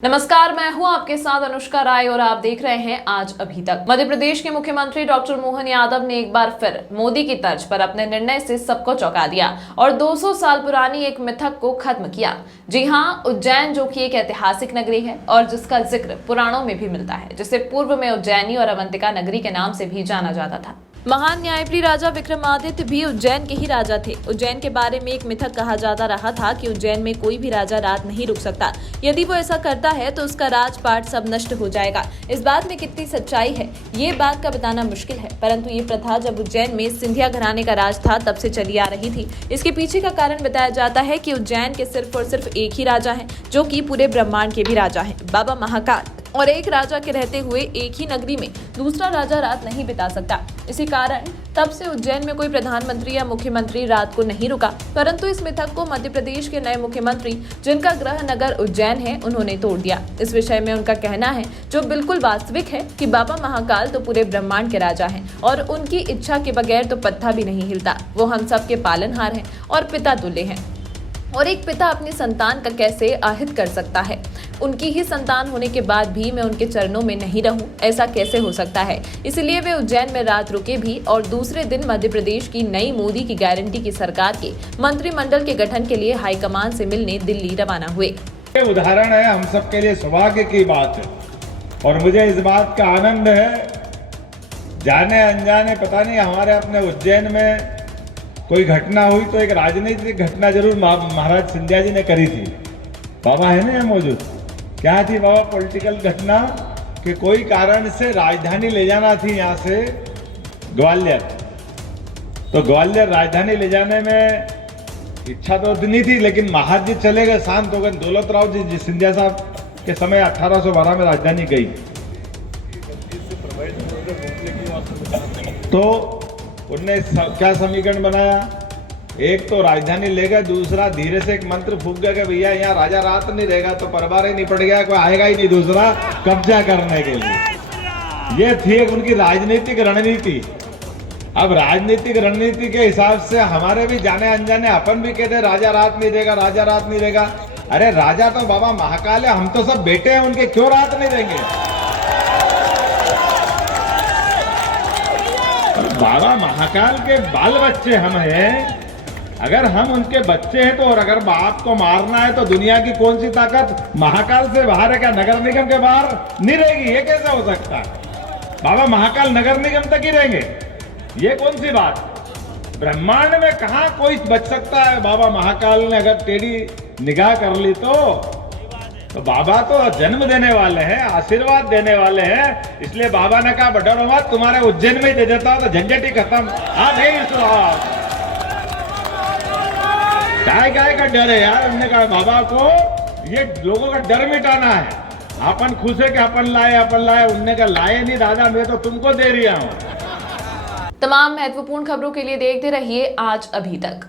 नमस्कार, मैं हूं आपके साथ अनुष्का राय और आप देख रहे हैं आज अभी तक। मध्य प्रदेश के मुख्यमंत्री डॉक्टर मोहन यादव ने एक बार फिर मोदी की तर्ज पर अपने निर्णय से सबको चौंका दिया और 200 साल पुरानी एक मिथक को खत्म किया। जी हां, उज्जैन जो कि एक ऐतिहासिक नगरी है और जिसका जिक्र पुराणों में भी मिलता है, जिसे पूर्व में उज्जैनी और अवंतिका नगरी के नाम से भी जाना जाता था। महान न्यायप्रिय राजा विक्रमादित्य भी उज्जैन के ही राजा थे। उज्जैन के बारे में एक मिथक कहा जाता रहा था कि उज्जैन में कोई भी राजा रात नहीं रुक सकता। यदि वो ऐसा करता है तो उसका राजपाट सब नष्ट हो जाएगा। इस बात में कितनी सच्चाई है, ये बात का बताना मुश्किल है, परंतु ये प्रथा जब उज्जैन में सिंधिया घराने का राज था तब से चली आ रही थी। इसके पीछे का कारण बताया जाता है कि उज्जैन के सिर्फ और सिर्फ एक ही राजा है जो कि पूरे ब्रह्मांड के भी राजा है, बाबा महाकाल। और एक राजा के रहते हुए एक ही नगरी में दूसरा राजा रात नहीं बिता सकता। इसी कारण तब से उज्जैन में कोई प्रधानमंत्री या मुख्यमंत्री रात को नहीं रुका, परंतु इस मिथक को मध्य प्रदेश के नए मुख्यमंत्री, जिनका गृह नगर उज्जैन है, उन्होंने तोड़ दिया। इस विषय में उनका कहना है, जो बिल्कुल वास्तविक है, कि बाबा महाकाल तो पूरे ब्रह्मांड के राजा हैं और उनकी इच्छा के बगैर तो पत्ता भी नहीं हिलता। वो हम सब के पालनहार हैं और पिता तुल्य हैं। और एक पिता अपनी संतान का कैसे आहित कर सकता है? उनकी ही संतान होने के बाद भी मैं उनके चरणों में नहीं रहूं, ऐसा कैसे हो सकता है? इसलिए वे उज्जैन में रात रुके भी और दूसरे दिन मध्य प्रदेश की नई मोदी की गारंटी की सरकार के मंत्रिमंडल के गठन के लिए हाईकमान से मिलने दिल्ली रवाना हुए। ये उदाहरण है, हम सबके लिए सौभाग्य की बात है और मुझे इस बात का आनंद है, जाने अनजाने पता नहीं हमारे अपने उज्जैन में कोई घटना हुई तो एक राजनीतिक घटना जरूर महाराज सिंधिया जी ने करी थी। बाबा है ना मौजूद, क्या थी बाबा पॉलिटिकल घटना कि कोई कारण से राजधानी ले जाना थी यहाँ से ग्वालियर। तो ग्वालियर राजधानी ले जाने में इच्छा तो उतनी थी, लेकिन महाराज जी चले गए, शांत हो गए। दौलत राव जी सिंधिया साहब के समय 1812 में राजधानी गई। तो उनने क्या समीकरण बनाया, एक तो राजधानी ले गए, दूसरा धीरे से एक मंत्र फूंक गया कि भैया यहाँ राजा रात नहीं रहेगा तो परिवार ही नहीं पड़ गया, कोई आएगा ही नहीं दूसरा कब्जा करने के लिए। ये थी एक उनकी राजनीतिक रणनीति। अब राजनीतिक रणनीति के हिसाब से हमारे भी जाने अनजाने अपन भी कहते राजा रात नहीं देगा, राजा रात नहीं देगा। अरे राजा तो बाबा महाकाल है, हम तो सब बेटे हैं उनके, क्यों रात नहीं देंगे? बाबा महाकाल के बाल बच्चे हम हैं। अगर हम उनके बच्चे हैं तो, और अगर बाप को मारना है तो दुनिया की कौन सी ताकत महाकाल से बाहर है? क्या नगर निगम के बाहर नहीं रहेगी? ये कैसे हो सकता है? बाबा महाकाल नगर निगम तक ही रहेंगे, ये कौन सी बात? ब्रह्मांड में कहां कोई बच सकता है? बाबा महाकाल ने अगर टेढ़ी निगाह कर ली तो बाबा तो जन्म देने वाले हैं, आशीर्वाद देने वाले हैं। इसलिए बाबा ने कहा डरो मत, तुम्हारे उज्जैन में ही दे देता हूं तो झंझट ही खत्म। हाँ नहीं काय का डर है यार? हमने कहा बाबा को ये लोगों का डर मिटाना है। अपन खुश है कि अपन लाए, उनने कहा लाए नहीं दादा, मैं तो तुमको दे रहा हूं। तमाम महत्वपूर्ण खबरों के लिए देखते रहिए आज अभी तक।